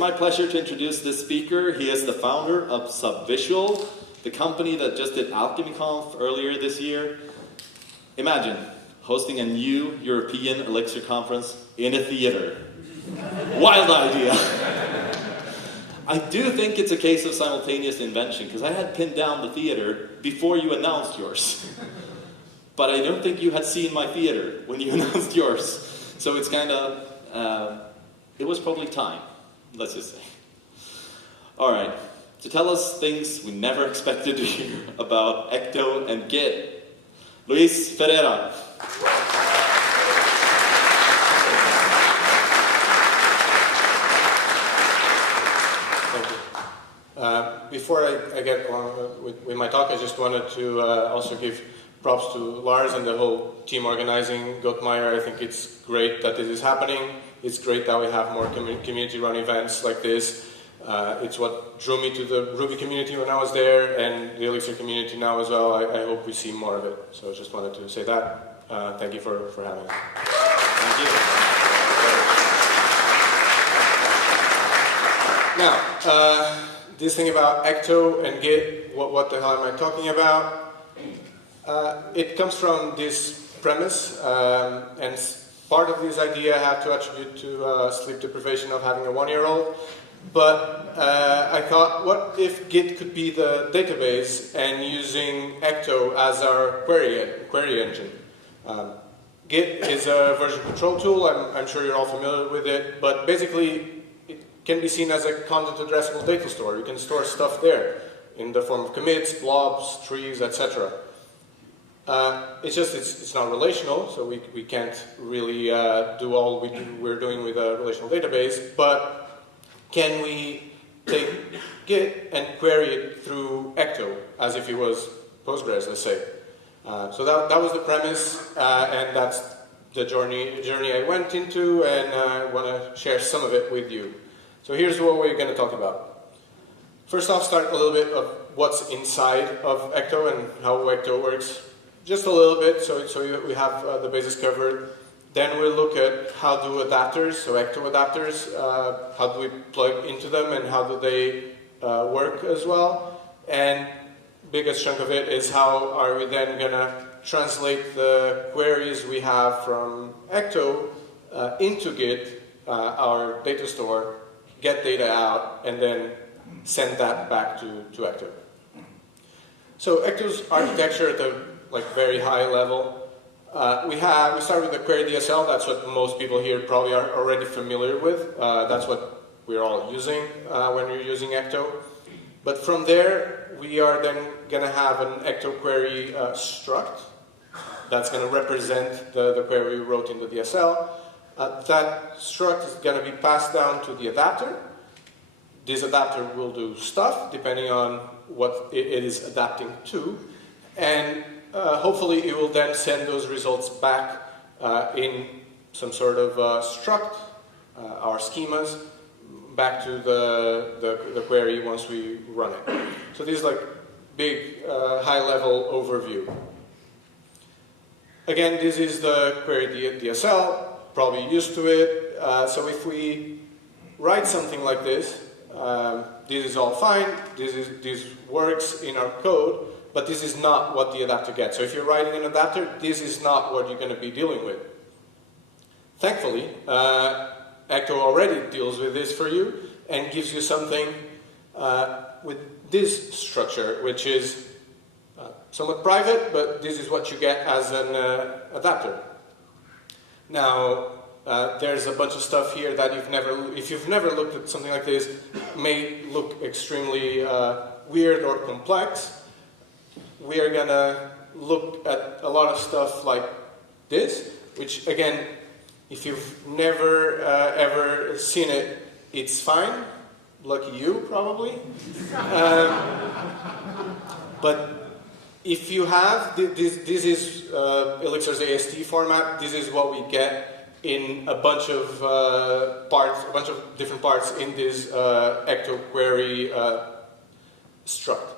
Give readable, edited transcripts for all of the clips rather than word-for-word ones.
my pleasure to introduce this speaker. He is the founder of Subvisual, the company that just did AlchemyConf earlier this year. Imagine hosting a new European Elixir conference in a theater. Wild idea. I do think it's a case of simultaneous invention, because I had pinned down the theater before you announced yours. But I don't think you had seen my theater when you announced yours. So it's kind of, it was probably time, let's just say. All right, to tell us things we never expected to hear about Ecto and Git, Luís Ferreira. Before I get on with my talk, I just wanted to also give props to Lars and the whole team organizing Gottmeier. I think it's great that this is happening. It's great that we have more community-run events like this. It's what drew me to the Ruby community when I was there, and the Elixir community now as well. I hope we see more of it. So I just wanted to say that. Thank you for having us. Thank you. Now, this thing about Ecto and Git, what the hell am I talking about? It comes from this premise, and part of this idea I have to attribute to sleep deprivation of having a 1-year-old. But I thought, what if Git could be the database and using Ecto as our query engine? Git is a version control tool. I'm sure you're all familiar with it, but basically can be seen as a content addressable data store. You can store stuff there in the form of commits, blobs, trees, etc. It's not relational, so we can't really do all we're doing with a relational database, but can we take Git and query it through Ecto as if it was Postgres, let's say. So that was the premise, and that's the journey I went into, and I want to share some of it with you. So here's what we're going to talk about. First off, start a little bit of what's inside of Ecto and how Ecto works. Just a little bit, so we have the basis covered. Then we'll look at how do adapters, so Ecto adapters, how do we plug into them and how do they work as well. And biggest chunk of it is how are we then going to translate the queries we have from Ecto into Git, our data store, get data out, and then send that back to Ecto. So Ecto's architecture at the very high level, we start with the query DSL. That's what most people here probably are already familiar with. That's what we're all using when we're using Ecto. But from there, we are then going to have an Ecto query struct that's going to represent the query we wrote in the DSL. That struct is going to be passed down to the adapter. This adapter will do stuff depending on what it is adapting to, and hopefully it will then send those results back in some sort of struct, our schemas, back to the query once we run it. So this is like big high-level overview. Again, this is the query DSL. Probably used to it. So if we write something like this, this is all fine, this works in our code, but this is not what the adapter gets. So if you're writing an adapter, this is not what you're going to be dealing with. Thankfully, Ecto already deals with this for you and gives you something with this structure, which is somewhat private, but this is what you get as an adapter. Now, there's a bunch of stuff here that if you've never looked at something like this, may look extremely weird or complex. We are going to look at a lot of stuff like this, which again, if you've never ever seen it, it's fine. Lucky you, probably. But if you have, this is Elixir's AST format. This is what we get in a bunch of parts, a bunch of different parts in this Ecto query struct.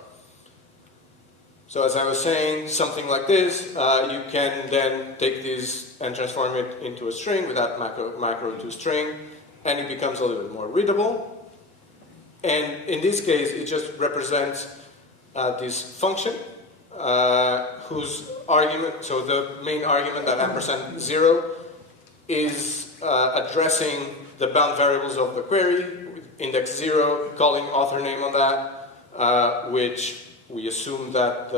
So as I was saying, something like this, you can then take this and transform it into a string with that macro to string, and it becomes a little bit more readable. And in this case, it just represents this function whose argument, so the main argument, that ~0, is addressing the bound variables of the query, with index 0, calling author name on that, which we assume that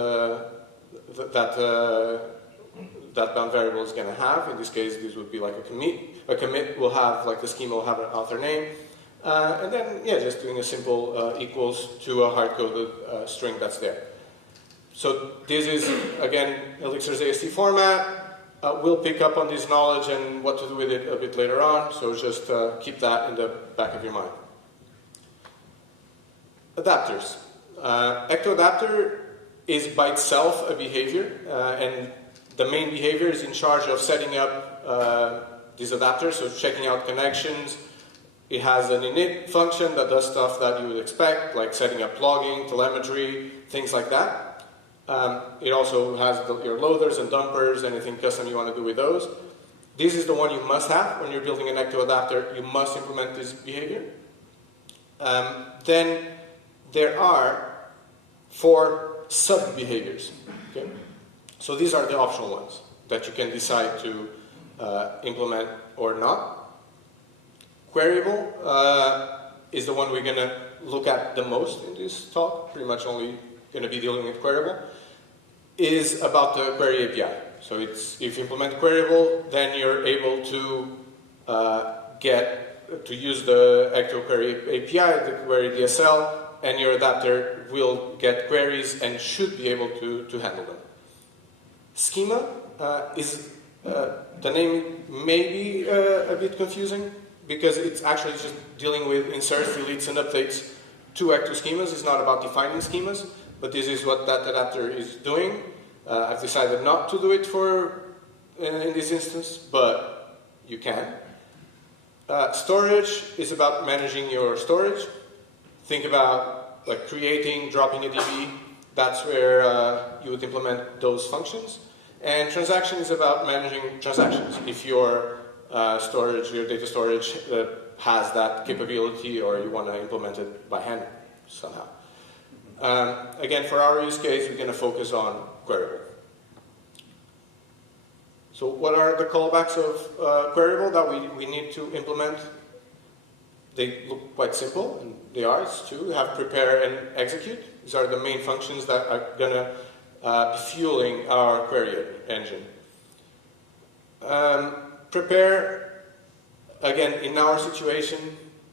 that bound variable is going to have. In this case, this would be like a commit. A commit will have, like the schema will have an author name. And then, yeah, just doing a simple equals to a hard-coded string that's there. So this is, again, Elixir's AST format. We'll pick up on this knowledge and what to do with it a bit later on, so just keep that in the back of your mind. Adapters. Ecto adapter is by itself a behavior, and the main behavior is in charge of setting up these adapters, so checking out connections. It has an init function that does stuff that you would expect, like setting up logging, telemetry, things like that. It also has your loaders and dumpers, anything custom you want to do with those. This is the one you must have when you're building an Ecto adapter. You must implement this behavior. Then there are 4 sub-behaviors. Okay? So these are the optional ones that you can decide to implement or not. Queryable is the one we're going to look at the most in this talk, pretty much only going to be dealing with queryable, is about the query API. So it's, if you implement queryable, then you're able to use the Ecto query API, the query DSL, and your adapter will get queries and should be able to handle them. Schema is, the name may be a bit confusing, because it's actually just dealing with inserts, deletes, and updates to Ecto schemas. It's not about defining schemas, but this is what that adapter is doing. I've decided not to do it in this instance, but you can. Storage is about managing your storage. Think about like creating, dropping a DB. That's where you would implement those functions. And transaction is about managing transactions. If your storage, your data storage has that capability, or you want to implement it by hand somehow. Again, for our use case, we're going to focus on queryable. So what are the callbacks of queryable that we need to implement? They look quite simple, and they are. It's two. We have prepare and execute. These are the main functions that are going to be fueling our query engine. Prepare, again, in our situation,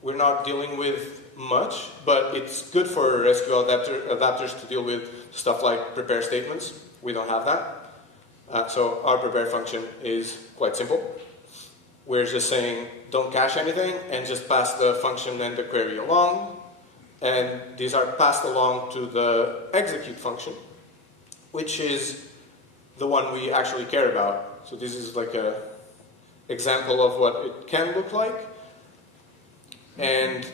we're not dealing with much, but it's good for SQL adapters to deal with stuff like prepare statements. We don't have that. So our prepare function is quite simple. We're just saying don't cache anything and just pass the function and the query along. And these are passed along to the execute function, which is the one we actually care about. So this is like an example of what it can look like. And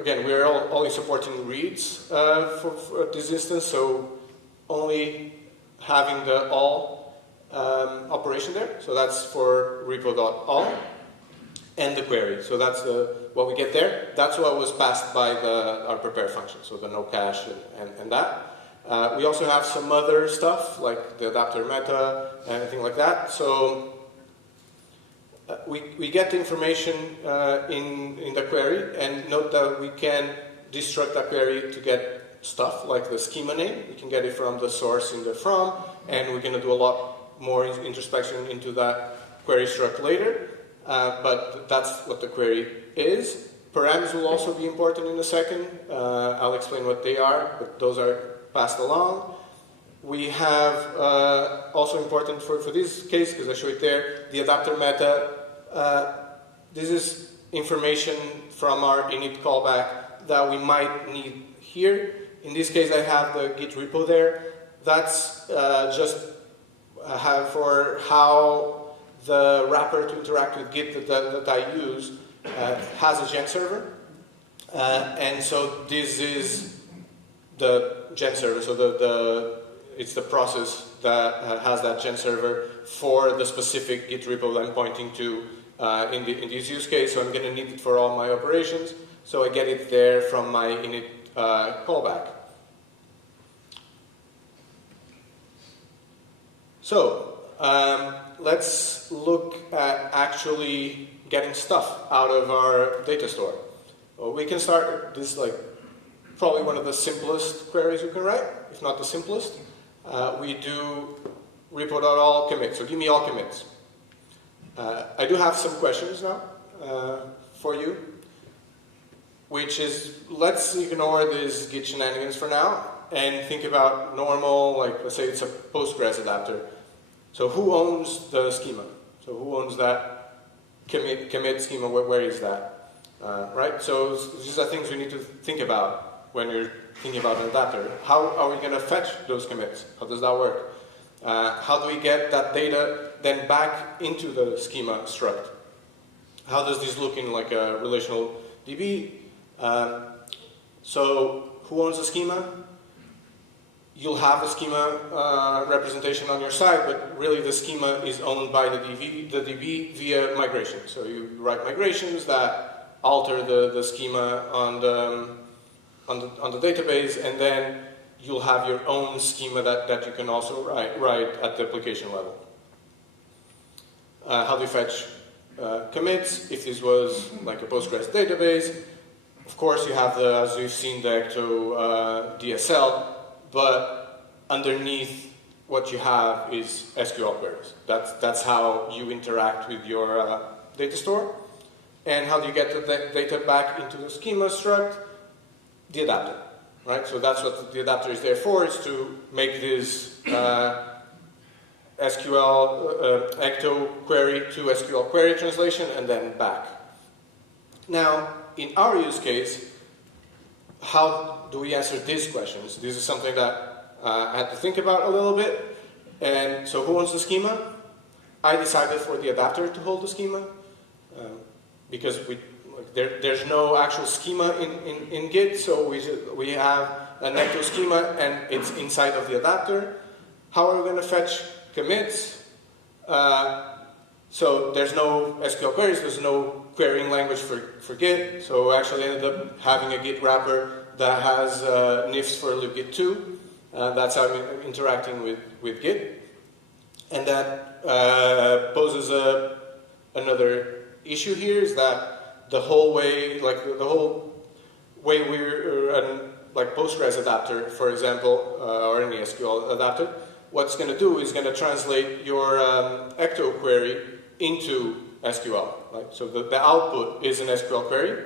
again, we're only supporting reads for this instance, so only having the all operation there. So that's for repo.all and the query. So that's what we get there. That's what was passed by our prepare function, so the no cache and that. We also have some other stuff like the adapter meta and anything like that. So we get the information in the query, and note that we can destruct that query to get stuff like the schema name. We can get it from the source in the from, and we're going to do a lot more introspection into that query struct later. But that's what the query is. Params will also be important in a second. I'll explain what they are, but those are passed along. We have also important for this case, because I show it there, the adapter meta. This is information from our init callback that we might need here. In this case, I have the Git repo there. That's just for how the wrapper to interact with Git that I use has a gen server. And so this is the gen server. So it's the process that has that gen server for the specific Git repo that I'm pointing to in this use case. So I'm going to need it for all my operations. so I get it there from my init callback. So let's look at actually getting stuff out of our data store. Well, we can start this like probably one of the simplest queries you can write, if not the simplest. We do repo.all commit, so give me all commits. I do have some questions now for you, which is, let's ignore these Git shenanigans for now and think about normal, like let's say it's a Postgres adapter. So who owns the schema? So who owns that commit schema? Where is that? Right? So these are things we need to think about when you're thinking about an adapter. How are we going to fetch those commits? How does that work? How do we get that data then back into the schema struct? How does this look in like a relational DB? So who owns the schema? You'll have a schema representation on your side, but really the schema is owned by the DB via migration. So you write migrations that alter the schema on the database, and then you'll have your own schema that you can also write at the application level. How do you fetch commits? If this was like a Postgres database, of course you have the, as we've seen, the Ecto DSL, but underneath what you have is SQL queries. That's how you interact with your data store. And how do you get the data back into the schema struct? The adapter, right? So that's what the adapter is there for, is to make this SQL Ecto query to SQL query translation and then back. Now, in our use case, how do we answer these questions? This is something that I had to think about a little bit. And so who owns the schema? I decided for the adapter to hold the schema because there's no actual schema in Git, so we have an Ecto schema and it's inside of the adapter. How are we going to fetch commits? So there's no SQL queries, there's no querying language for Git, so I actually ended up having a Git wrapper that has nifs for libgit2. That's how I'm interacting with Git. And that poses another issue here, is that the whole way, we're like Postgres adapter, for example, or any SQL adapter, what's going to do is going to translate your Ecto query into SQL. Right? So the output is an SQL query.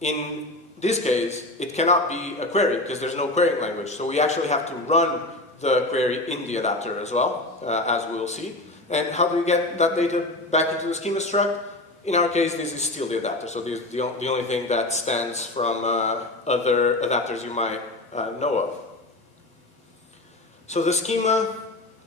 In this case, it cannot be a query because there's no querying language. So we actually have to run the query in the adapter as well, as we'll see. And how do we get that data back into the schema struct? In our case, this is still the adapter. So this is the only thing that stands from other adapters you might know of. So the schema,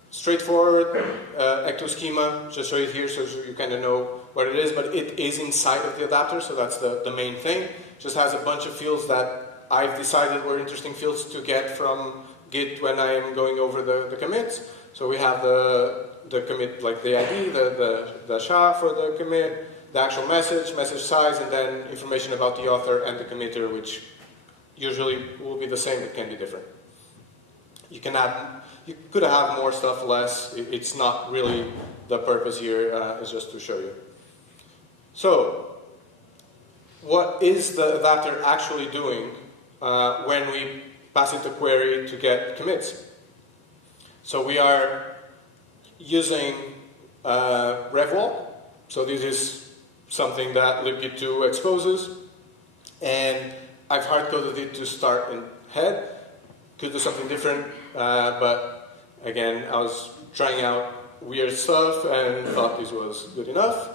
straightforward, Ecto schema, just show it here so you kind of know what it is, but it is inside of the adapter, so that's the main thing. Just has a bunch of fields that I've decided were interesting fields to get from Git when I am going over the commits. So we have the commit, like the ID, the SHA for the commit, the actual message size, and then information about the author and the committer, which usually will be the same, it can be different. You could have more stuff, less. It's not really the purpose here, is just to show you. So, what is the adapter actually doing when we pass it a query to get commits? So we are using revwalk. So this is something that libgit2 exposes, and I've hard-coded it to start in head. Could do something different, but again, I was trying out weird stuff and thought this was good enough.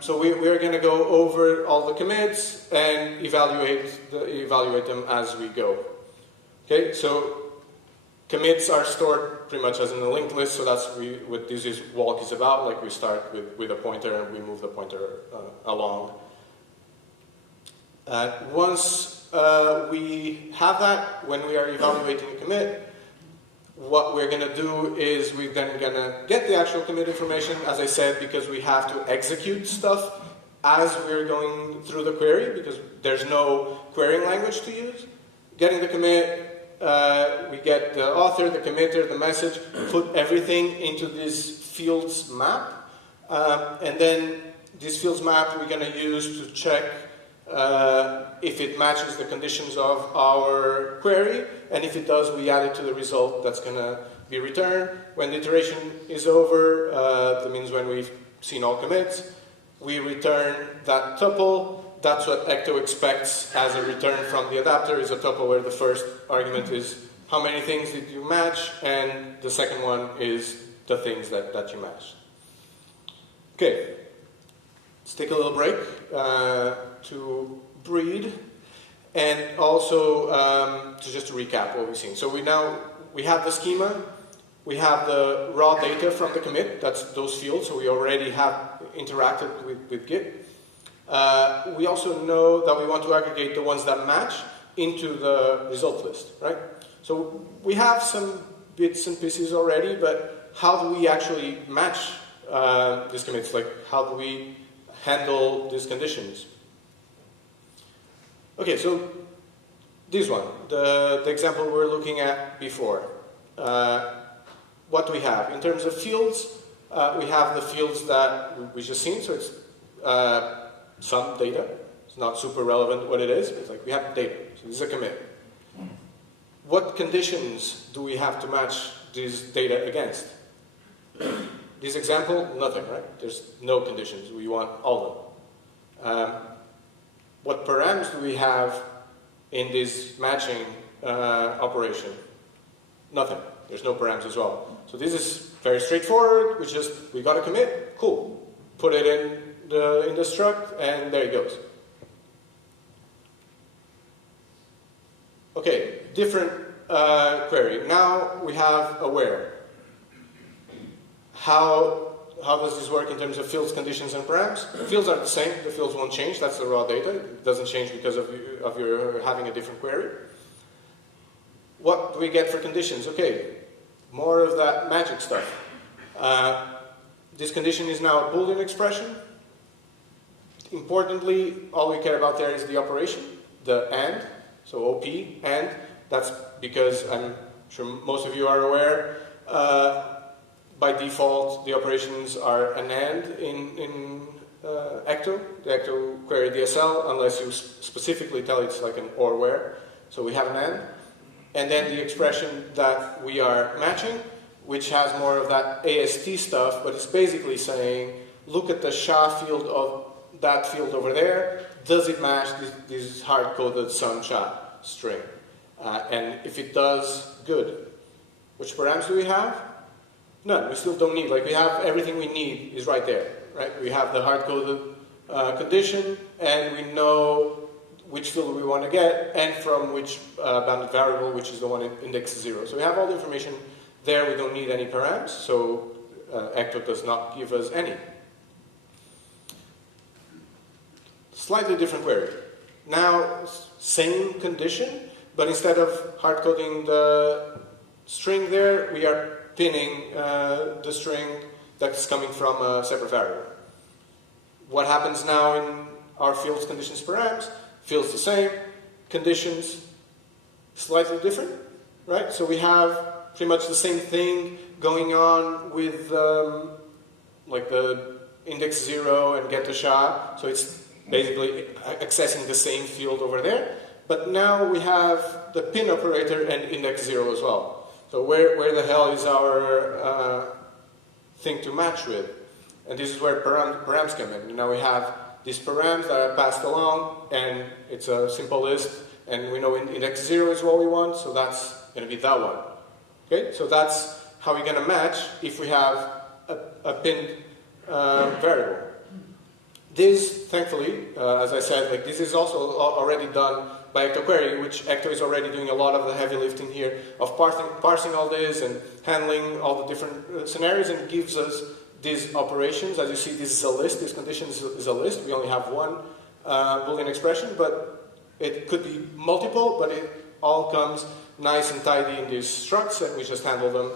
So we're going to go over all the commits and evaluate them as we go. Okay, so commits are stored pretty much as in a linked list, so that's what this walk is about. Like we start with a pointer and we move the pointer along. Once we have that, when we are evaluating a commit, what we're going to do is we're then going to get the actual commit information, as I said, because we have to execute stuff as we're going through the query, because there's no querying language to use. Getting the commit, we get the author, the committer, the message, put everything into this fields map, and then this fields map we're going to use to check if it matches the conditions of our query, and if it does, we add it to the result that's going to be returned. When the iteration is over, that means when we've seen all commits, we return that tuple. That's what Ecto expects as a return from the adapter, is a tuple where the first argument is how many things did you match, and the second one is the things that you matched. Okay, let's take a little break to breathe, and also to recap what we've seen. So we have the schema, we have the raw data from the commit, that's those fields, so we already have interacted with Git. We also know that we want to aggregate the ones that match into the result list, right? So we have some bits and pieces already, but how do we actually match these commits? Like, how do we handle these conditions? Okay, so this one, the example we were looking at before. What do we have? In terms of fields, we have the fields that we just seen, so it's some data. It's not super relevant what it is, but it's like we have data, so this is a commit. What conditions do we have to match this data against? This example, nothing, right? There's no conditions. We want all of them. What params do we have in this matching operation? Nothing. There's no params as well. So this is very straightforward. We got a commit. Cool. Put it in the struct, and there it goes. Okay, different query. Now we have a where. How does this work in terms of fields, conditions, and params? Fields are the same. The fields won't change. That's the raw data. It doesn't change because of your having a different query. What do we get for conditions? Okay, more of that magic stuff. This condition is now a Boolean expression. Importantly, all we care about there is the operation, the AND, so OP, AND. That's because I'm sure most of you are aware, by default, the operations are an AND in Ecto, the Ecto query DSL, unless you specifically tell it's like an or where. So we have an AND. And then the expression that we are matching, which has more of that AST stuff, but it's basically saying, look at the SHA field of that field over there. Does it match this hard-coded some SHA string? And if it does, good. Which params do we have? None. We still don't need. Like, we have everything we need is right there. Right? We have the hard-coded condition, and we know which field we want to get, and from which bounded variable, which is the one in index 0. So we have all the information there. We don't need any params, so Ecto does not give us any. Slightly different query. Now, same condition, but instead of hard-coding the string there, we are pinning the string that's coming from a separate variable. What happens now in our fields, conditions, params? Fields the same, conditions slightly different, right? So we have pretty much the same thing going on with like the index 0 and get to SHA. So it's basically accessing the same field over there. But now we have the pin operator and index 0 as well. So where the hell is our thing to match with? And this is where params come in. Now we have these params that are passed along, and it's a simple list, and we know index 0 is what we want, so that's going to be that one. Okay, so that's how we're going to match if we have a pinned variable. This, thankfully, as I said, like this is also already done by Ecto Query, which Ecto is already doing a lot of the heavy lifting here of parsing all this and handling all the different scenarios, and gives us these operations. As you see, this is a list. This condition is a list. We only have one Boolean expression, but it could be multiple, but it all comes nice and tidy in these structs, and we just handle them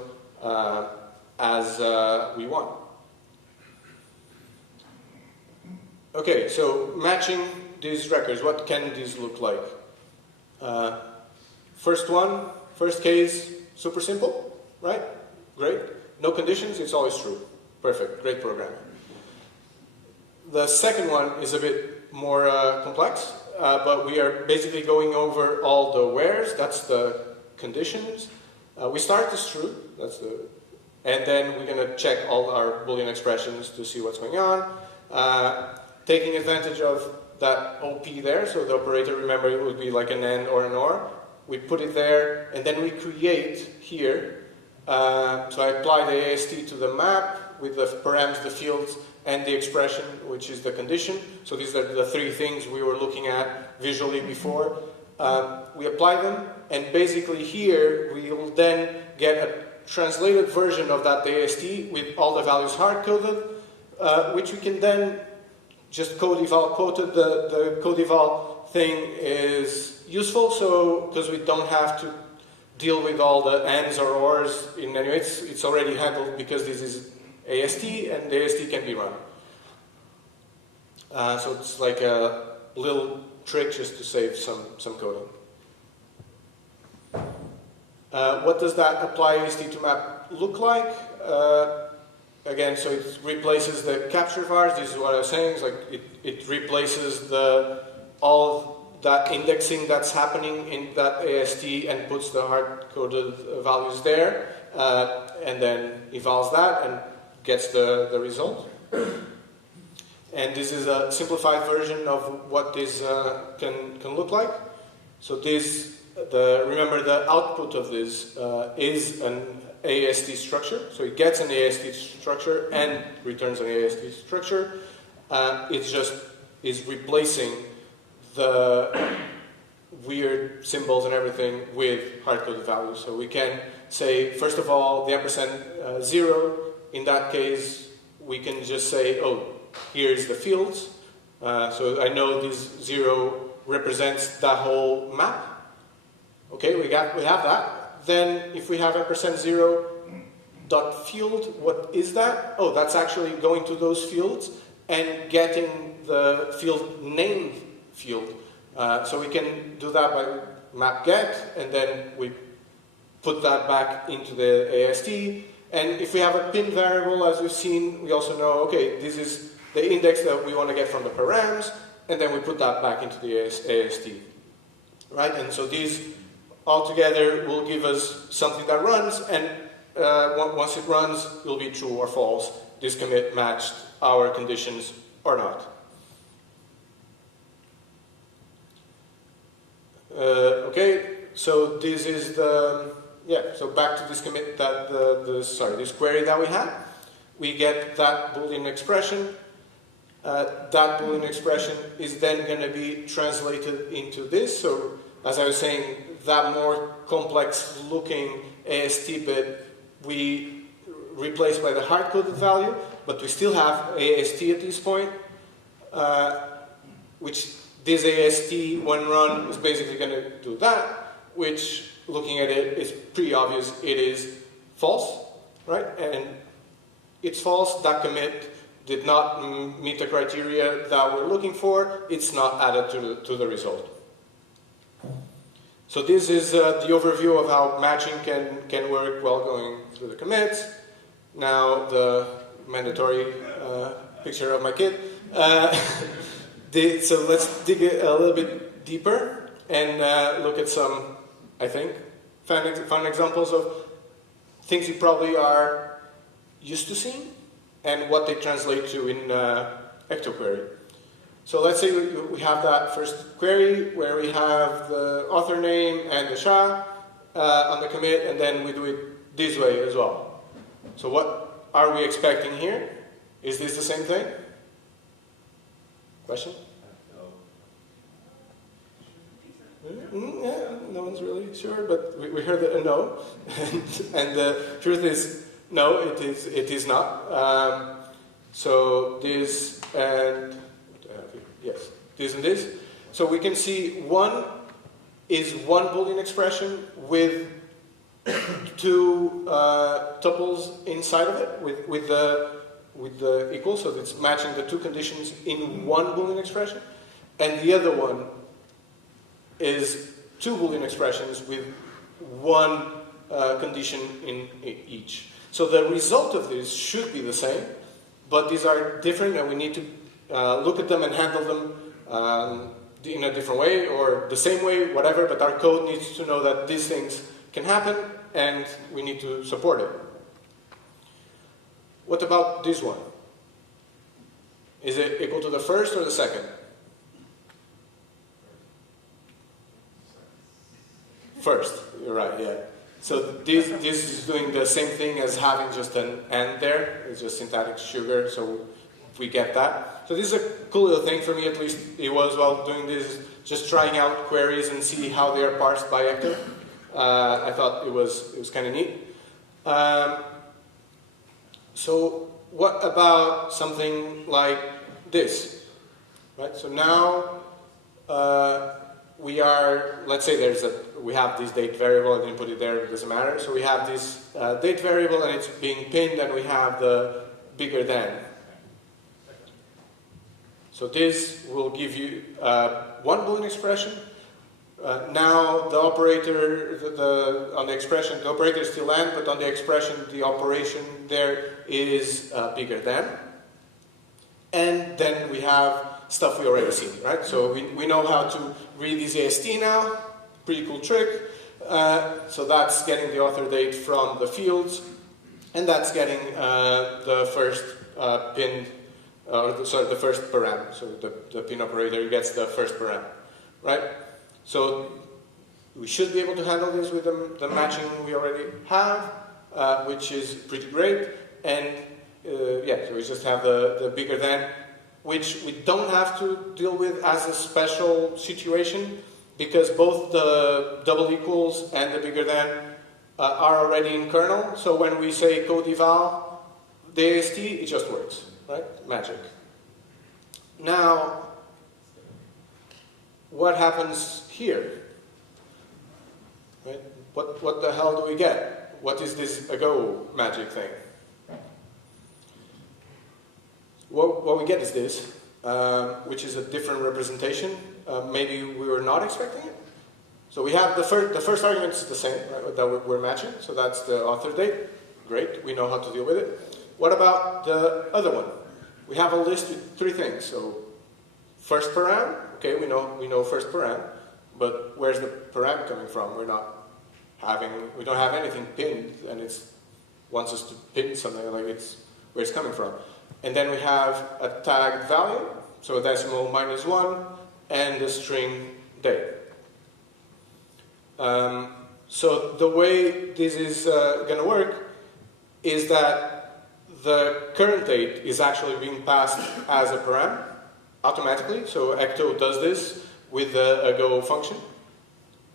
as we want. Okay, so matching these records, what can these look like? First case, super simple, right? Great. No conditions, it's always true. Perfect, great programming. The second one is a bit more complex, but we are basically going over all the wheres, that's the conditions. We start as true, and then we're going to check all our Boolean expressions to see what's going on. Taking advantage of that OP there, so the operator, remember, it would be like an AND or an OR. We put it there, and then we create here. So I apply the AST to the map with the params, the fields, and the expression, which is the condition. So these are the three things we were looking at visually before. We apply them, and basically here we will then get a translated version of that AST with all the values hard-coded, which we can then just code eval quoted. The code eval thing is useful, so because we don't have to deal with all the ands or ors in any way, it's already handled because this is AST and the AST can be run. So it's like a little trick just to save some coding. What does that apply AST to map look like? Again, so it replaces the capture vars. This is what I was saying. It's like it replaces all that indexing that's happening in that AST and puts the hard-coded values there, and then evals that and gets the result. And this is a simplified version of what this can look like. So remember the output of this is an AST structure. So it gets an AST structure and returns an AST structure. It just is replacing the weird symbols and everything with hard-coded values. So we can say, first of all, the %0. In that case, we can just say, oh, here's the fields. So I know this 0 represents that whole map. Okay, we have that. Then if we have %0 dot field, what is that? Oh, that's actually going to those fields and getting the field name field. So we can do that by map get, and then we put that back into the AST. And if we have a pin variable, as we've seen, we also know, okay, this is the index that we want to get from the params, and then we put that back into the AST. Right? And so these altogether will give us something that runs, and once it runs, it will be true or false. This commit matched our conditions or not. Okay, so this is so back to this commit that this query that we had. We get that Boolean expression. That Boolean expression is then going to be translated into this. So as I was saying, that more complex looking AST bit we replace by the hard-coded value, but we still have AST at this point, which this AST, when run, is basically going to do that, which, looking at it, is pretty obvious it is false, right? And it's false. That commit did not meet the criteria that we're looking for. It's not added to the result. So this is the overview of how matching can work while going through the commits. Now the mandatory picture of my kid. So let's dig a little bit deeper and look at some, I think, fun examples of things you probably are used to seeing and what they translate to in Ecto query. So let's say we have that first query where we have the author name and the SHA on the commit, and then we do it this way as well. So what are we expecting here? Is this the same thing? Question? Yeah, no one's really sure, but we heard a no, and the truth is no, it is not. So this and yes, this and this. So we can see one is one Boolean expression with two tuples inside of it, with the with the equal, so it's matching the two conditions in one Boolean expression, and the other one is two Boolean expressions with one condition in each. So the result of this should be the same, but these are different, and we need to look at them and handle them in a different way, or the same way, whatever, but our code needs to know that these things can happen, and we need to support it. What about this one? Is it equal to the first or the second? First, you're right, yeah. So this is doing the same thing as having just an and there. It's just syntactic sugar, so we get that. So this is a cool little thing for me, at least it was while doing this, just trying out queries and see how they are parsed by Ecto. I thought it was kind of neat. So what about something like this? Right? So now we are, let's say we have this date variable, I didn't put it there, it doesn't matter. So we have this date variable and it's being pinned, and we have the bigger than. So this will give you one Boolean expression. Now the operator, on the expression, the operator is still and, but on the expression, the operation there is bigger than. And then we have stuff we already seen, right? So we know how to read these AST now, pretty cool trick. So that's getting the author date from the fields, and that's getting the first pinned, the first param. So the pin operator gets the first param, right? So we should be able to handle this with the matching we already have, which is pretty great. And yeah, so we just have the bigger than, which we don't have to deal with as a special situation, because both the double equals and the bigger than are already in kernel. So when we say code eval, the AST, it just works, right? Magic. Now, what happens here? Right? What the hell do we get? What is this ago magic thing? What we get is this, which is a different representation. Maybe we were not expecting it. So we have the first argument is the same, right, that we're matching. So that's the author date. Great, we know how to deal with it. What about the other one? We have a list with three things. So first param, okay, we know first param, but where's the param coming from? We don't have anything pinned, and it wants us to pin something, like it's where it's coming from. And then we have a tagged value, so a decimal -1, and the string date. So the way this is going to work is that the current date is actually being passed as a param automatically. So Ecto does this with the ago function.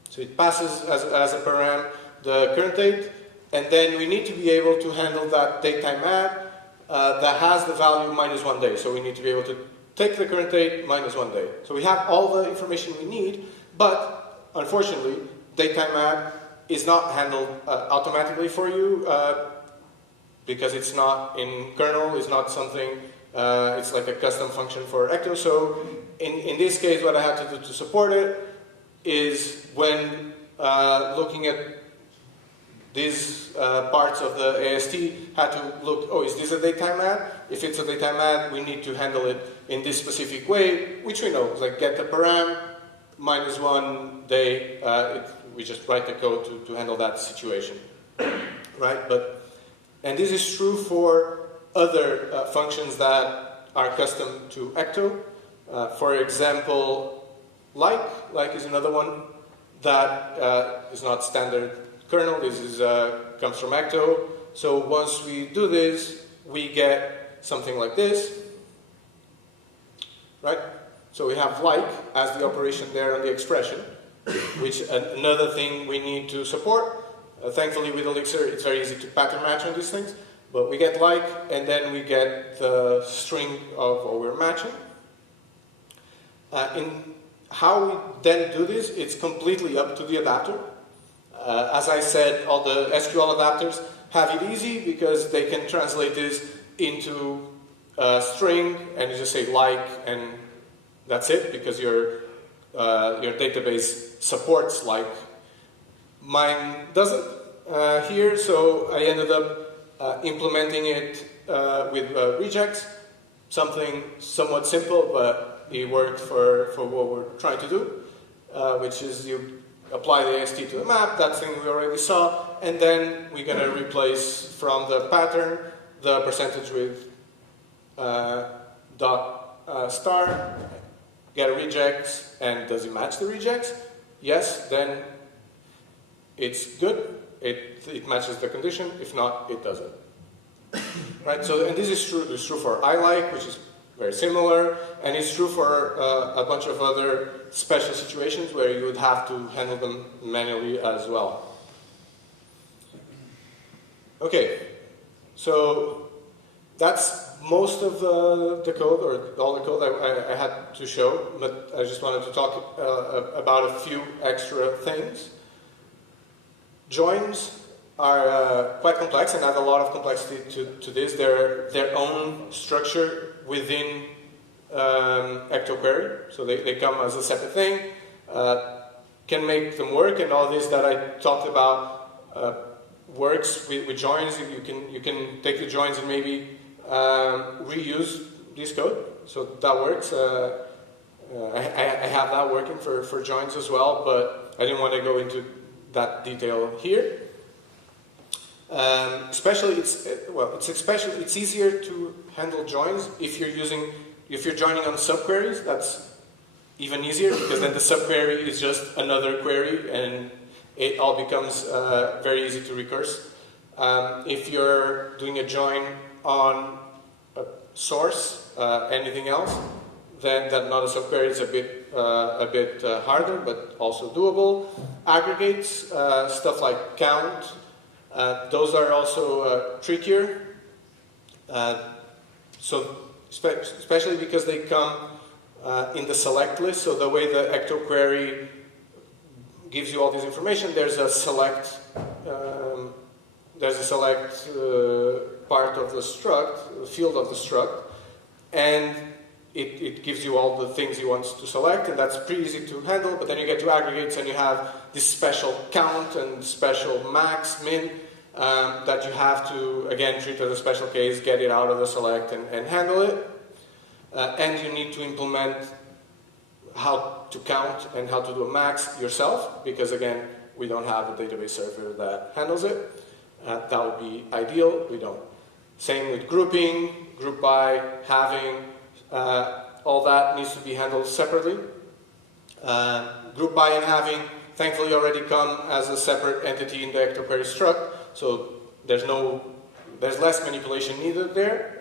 So it passes as a param the current date, and then we need to be able to handle that datetime add that has the value -1 day. So we need to be able to take the current date -1 day. So we have all the information we need, but unfortunately, datetime add is not handled automatically for you because it's not in kernel, it's not something, it's like a custom function for Ecto. So in this case, what I had to do to support it is when looking at these parts of the AST, had to look, oh, is this a datetime add? If it's a datetime add, we need to handle it in this specific way, which we know, it's like get the param, -1 day, we just write the code to handle that situation, right? And this is true for other functions that are custom to Ecto. For example, like is another one that is not standard kernel. This is comes from Ecto. So once we do this, we get something like this, right? So we have like as the operation there on the expression, which another thing we need to support. Thankfully with Elixir, it's very easy to pattern match on these things. But we get like, and then we get the string of what we're matching. In how we then do this, it's completely up to the adapter. As I said, all the SQL adapters have it easy because they can translate this into a string, and you just say like, and that's it, because your database supports like. Mine doesn't here, so I ended up implementing it with regex, something somewhat simple, but it worked for what we're trying to do, which is you apply the AST to the map, that thing we already saw, and then we're going to replace from the pattern the percentage with dot star, get a regex, and does it match the regex? Yes, then it's good, it matches the condition, if not, it doesn't. Right, so, and this is true, it's true for I-like, which is very similar, and it's true for a bunch of other special situations where you would have to handle them manually as well. Okay, so that's most of the code, or all the code I had to show, but I just wanted to talk about a few extra things. Joins are quite complex and add a lot of complexity to this. They're their own structure within Ecto query, so they come as a separate thing, can make them work, and all this that I talked about works with joins. You can take the joins and maybe reuse this code, so that works. I have that working for joins as well, but I didn't want to go into that detail here. Especially, it's easier to handle joins if you're joining on subqueries. That's even easier, because then the subquery is just another query, and it all becomes very easy to recurse. If you're doing a join on a source, anything else, then that not a subquery is a bit harder, but also doable. Aggregates, stuff like count, those are also trickier. So especially because they come in the select list. So the way the Ecto query gives you all this information, there's a select part of the struct, the field of the struct, and it gives you all the things you want to select, and that's pretty easy to handle. But then you get to aggregates, and you have this special count and special max, min, that you have to, again, treat as a special case, get it out of the select and handle it. And you need to implement how to count and how to do a max yourself, because again, we don't have a database server that handles it. That would be ideal, we don't. Same with grouping, group by, having, all that needs to be handled separately. Group by and having, thankfully, already come as a separate entity in the Ecto query struct, so there's less manipulation needed there.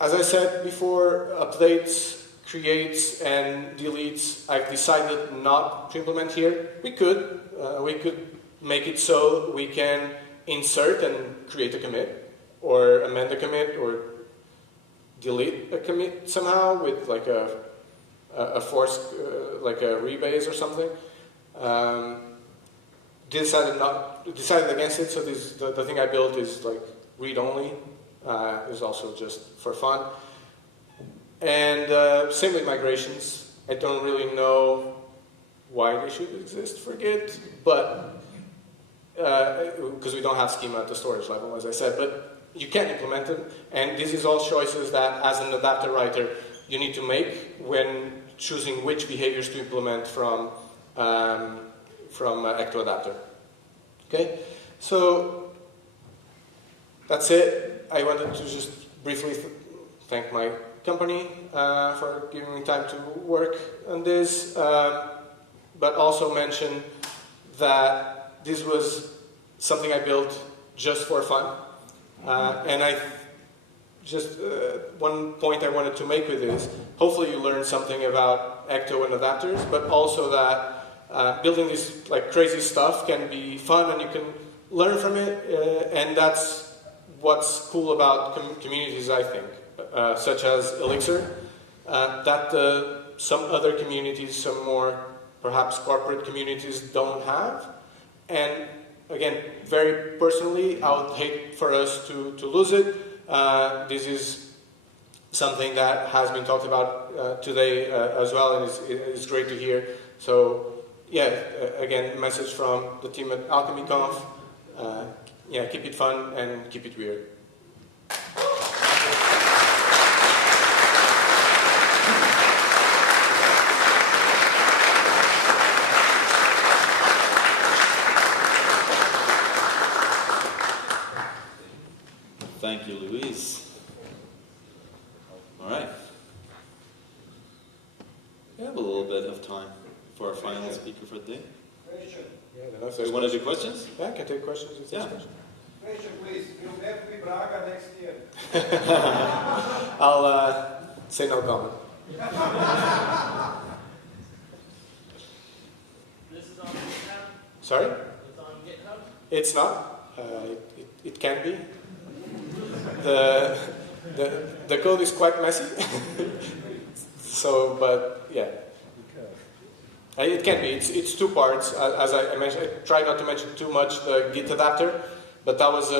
As I said before, updates, creates, and deletes, I've decided not to implement here. We could make it so we can insert and create a commit, or amend a commit, or delete a commit somehow with like a force, like a rebase or something. Decided against it. So the thing I built is like read only. Is also just for fun. And same with migrations. I don't really know why they should exist for Git, but because we don't have schema at the storage level, as I said, but you can implement them, and this is all choices that, as an adapter writer, you need to make when choosing which behaviors to implement from Ecto adapter. Okay, so that's it. I wanted to just briefly thank my company for giving me time to work on this, but also mention that this was something I built just for fun. And one point I wanted to make with this, hopefully you learned something about Ecto and adapters, but also that building this like crazy stuff can be fun and you can learn from it, and that's what's cool about communities, I think, such as Elixir, that some other communities, some more perhaps corporate communities don't have. And again, very personally, I would hate for us to lose it. This is something that has been talked about today as well, and it's great to hear. So, yeah, again, message from the team at AlchemyConf. Yeah, keep it fun and keep it weird. Thank you, Luís. All right. We have a little bit of time for our final speaker for the day. Question. Yeah, So you want to do questions? Yeah, I can take questions. Yeah. Question, please. Will there be Braga next year? I'll say no comment. This is on GitHub? Sorry? It's on GitHub? It's not. It can be. The code is quite messy. So, but yeah. It can be. It's two parts. As I mentioned, I try not to mention too much the Git adapter, but that was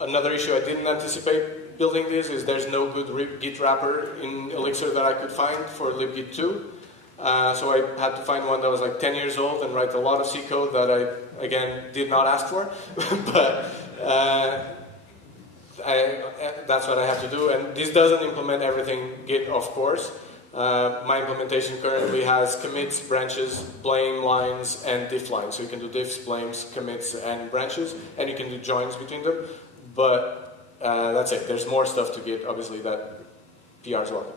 another issue I didn't anticipate building this, is there's no good Git wrapper in Elixir that I could find for libgit 2. So I had to find one that was like 10 years old and write a lot of C code that I, again, did not ask for. But that's what I have to do. And this doesn't implement everything Git, of course. My implementation currently has commits, branches, blame lines, and diff lines. So you can do diffs, blames, commits, and branches, and you can do joins between them. But that's it. There's more stuff to Git, obviously, that PR is welcome.